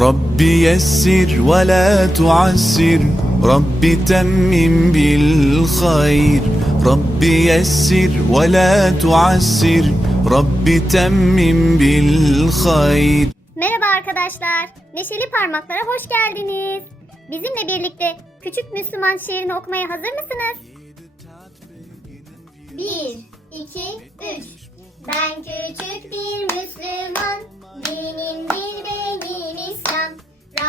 Rabbi yessir ve la tuassir Rabbi temmim bil hayr Rabbi yessir ve la tuassir Rabbi temmim bil hayr Merhaba arkadaşlar. Neşeli Parmaklara hoş geldiniz. Bizimle birlikte Küçük Müslüman şiirini okumaya hazır mısınız? 1 2 3 Ben küçük bir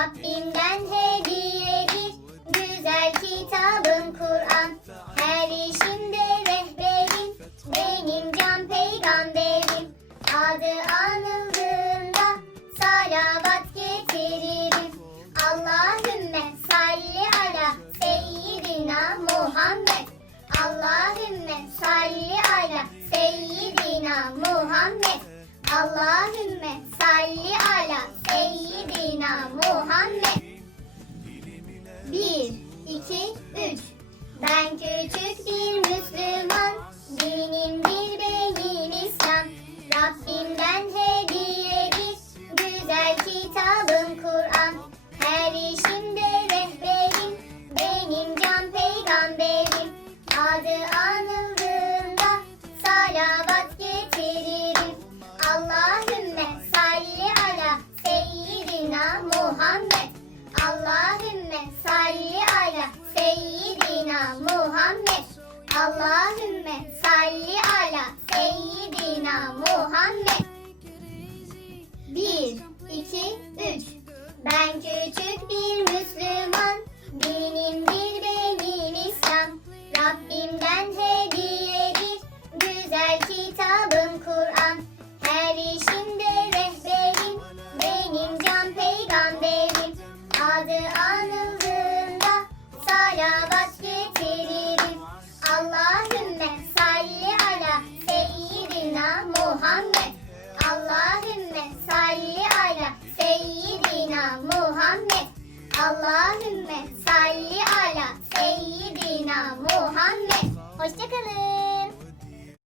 Rabbimden hediyedir, güzel kitabım Kur'an. Her işimde rehberim, benim can peygamberim. Adı anıldığında salavat getiririm. Allahümme salli ala seyyidina Muhammed. Allahümme salli ala seyyidina Muhammed. Allahümme iki, üç. Ben küçük bir Müslüman, dinimdir benim İslam. Rabbimden hediyedir, güzel kitabım Kur'an. Her işimde rehberim, benim can peygamberim. Adı anıldığında salavat getiririm. Allahümme salli ala seyyidina Muhammed. Allahümme salli seyyidina Muhammed. Allahümme salli ala seyyidina Muhammed. Bir, iki, üç. Ben küçük bir Müslüman, dinimdir benim İslam. Rabbimden hediyedir, güzel kitabım Kur'an. Her işimde rehberim, benim can peygamberim. Adı anıldığında Muhammed. Allahümme salli ala seyyidina Muhammed. Hoşçakalın.